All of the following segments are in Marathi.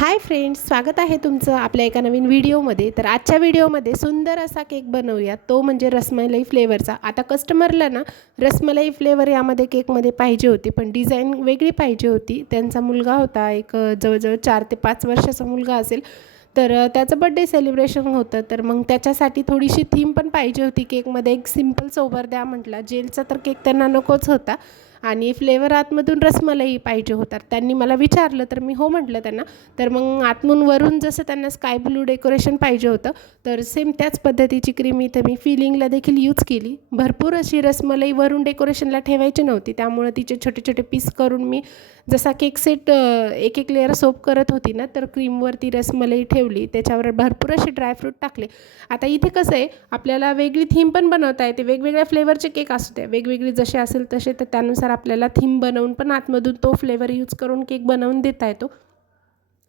हाय फ्रेंड्स स्वागत आहे तुमचं आपल्या एका नवीन व्हिडिओमध्ये. तर आजच्या व्हिडिओमध्ये सुंदर असा केक बनवूया. तो म्हणजे रसमलाई फ्लेवरचा. आता कस्टमरला ना रसमलाई फ्लेवर यामध्ये केकमध्ये पाहिजे होती पण डिझाईन वेगळी पाहिजे होती. त्यांचा मुलगा होता एक जवळजवळ चार ते पाच वर्षाचा मुलगा असेल. तर त्याचं बड्डे सेलिब्रेशन होतं. तर मग त्याच्यासाठी थोडीशी थीम पण पाहिजे होती केकमध्ये. एक सिंपल सोबर द्या म्हटला. जेलचा तर केक त्यांना नकोच होता. आणि फ्लेवर आतमधून रसमलाई पाहिजे होता त्यांनी मला विचारलं तर मी हो म्हटलं त्यांना. तर मग आतमून वरून जसं त्यांना स्काय ब्लू डेकोरेशन पाहिजे होतं तर सेम त्याच पद्धतीची क्रीम इथं मी फिलिंगला देखील यूज केली. भरपूर अशी रसमलाई वरून डेकोरेशनला ठेवायची नव्हती. त्यामुळे तिचे छोटे छोटे पीस करून मी जसा केक सेट एक एक लेअर सोप करत होती ना तर क्रीमवरती रसमलाई ठेवली. त्याच्यावर भरपूर असे ड्रायफ्रूट टाकले. आता इथे कसं आहे आपल्याला वेगळी थीम पण बनवता येते. वेगवेगळ्या फ्लेवरचे केक असू द्या. वेगवेगळी जसे असेल तसे तर त्यानुसार आपल्याला थीम बनवून पण आतमधून तो फ्लेवर यूज करून केक बनवून देता येतो.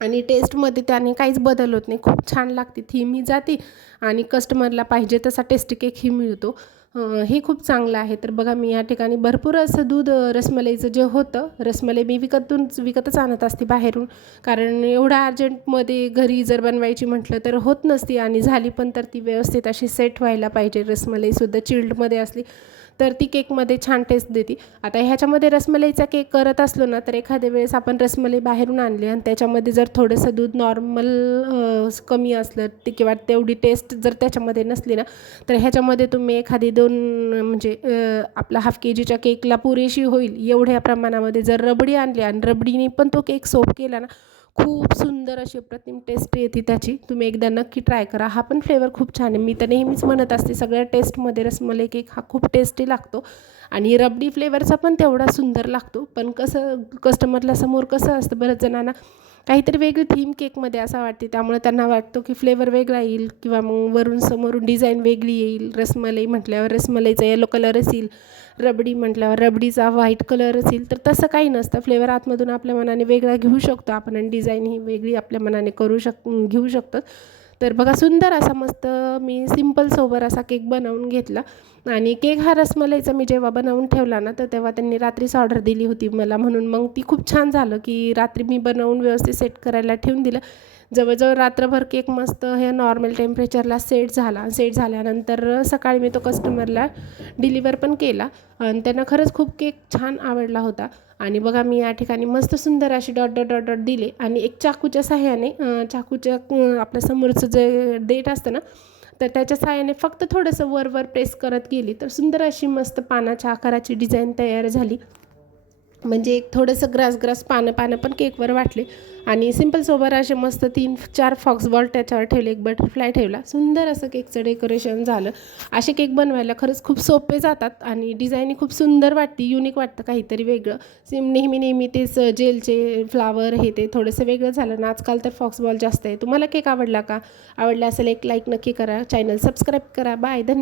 आणि टेस्टमध्ये त्याने काहीच बदल होत नाही. खूप छान लागते. थीम ही जाते आणि कस्टमरला पाहिजे तसा टेस्टी केकही मिळतो. हे खूप चांगलं आहे. तर बघा मी या ठिकाणी भरपूर असं दूध रसमलाईचं जे होतं रसमलाई मी विकतून विकतच आणत असते बाहेरून. कारण एवढ्या अर्जंटमध्ये घरी जर बनवायची म्हटलं तर होत नसती आणि झाली पण तर ती व्यवस्थित अशी सेट व्हायला पाहिजे. रसमलाईसुद्धा चिल्डमध्ये असली तर ती केकमध्ये छान टेस्ट देते. आता ह्याच्यामध्ये रसमलाईचा केक करत असलो ना तर एखाद्या वेळेस आपण रसमलाई बाहेरून आणली आणि त्याच्यामध्ये जर थोडंसं दूध नॉर्मल कमी असलं ते किंवा तेवढी टेस्ट जर त्याच्यामध्ये नसली ना तर ह्याच्यामध्ये तुम्ही एखादी दोन म्हणजे आपला हाफ के जीच्या केकला पुरेशी होईल एवढ्या प्रमाणामध्ये जर रबडी आणली आणि रबडीने पण तो केक सोप केला ना खूप सुंदर अशी अप्रतिम टेस्ट येते त्याची. तुम्ही एकदा नक्की ट्राय करा. हा पण फ्लेवर खूप छान आहे. मी तर नेहमीच म्हणत असते सगळ्या टेस्टमध्ये रसमलाई केक हा खूप टेस्टी लागतो आणि रबडी फ्लेवरचा पण तेवढा सुंदर लागतो. पण कसं कस्टमरला समोर कसं असतं बऱ्याच जणांना काहीतरी वेगळी थीम केकमध्ये असा वाटते. त्यामुळे त्यांना वाटतो की फ्लेवर वेगळा येईल किंवा मग वरून समोरून डिझाईन वेगळी येईल. रसमलाई म्हटल्यावर रसमलाईचा येलो कलर असेल रबडी म्हटल्यावर रबडीचा व्हाईट कलर असेल तर तसं काही नसतं. फ्लेवर आतमधून आपल्या मनाने वेगळा घेऊ शकतो आपण आणि डिझाईन ही वेगळी आपल्या मनाने करू शक घेऊ शकतो. तर बघा सुंदर असा मस्त मी सिंपल सोबर असा केक बनवून घेतला. आणि केक हा रसमलाईचा मी जेव्हा बनवून ठेवला ना तर तेव्हा त्यांनी रात्रीच ऑर्डर दिली होती मला म्हणून. मग ती खूप छान झालं की रात्री मी बनवून व्यवस्थित सेट करायला ठेवून दिलं. जवळजवळ रात्रभर केक मस्त हे नॉर्मल टेम्परेचरला सेट झाला. सेट झाल्यानंतर सकाळी मी तो कस्टमरला डिलिवर पण केला. आणि त्यांना खरंच खूप केक छान आवडला होता. आणि बघा मी या ठिकाणी मस्त सुंदर अशी डॉट डॉट डॉट डॉट दिले. आणि एक चाकूच्या सहाय्याने चाकूच्या आपल्या समोरचं जे देठ असतं ना तर त्याच्या साहाय्याने फक्त थोडंसं वर वर प्रेस करत गेली. तर सुंदर अशी मस्त पानाच्या आकाराची डिझाईन तयार झाली. म्हणजे एक थोडंसं ग्रास ग्रास पानं पानं पण केकवर वाटले. आणि सिंपल सोबर असे मस्त तीन चार फॉक्स बॉल त्याच्यावर ठेवले एक बटरफ्लाय ठेवला. सुंदर असं केकचं डेकोरेशन झालं. असे केक बनवायला खरंच खूप सोपे जातात आणि डिझाईन खूप सुंदर वाटते युनिक वाटतं काहीतरी वेगळं. सिम नेहमी नेहमी तेच जेलचे फ्लावर हे ते थोडंसं वेगळं झालं ना. आजकाल तर फॉक्स बॉल जास्त आहे. तुम्हाला केक आवडला का? आवडला असेल एक लाईक नक्की करा. चॅनल सबस्क्राईब करा. बाय. धन्यवाद.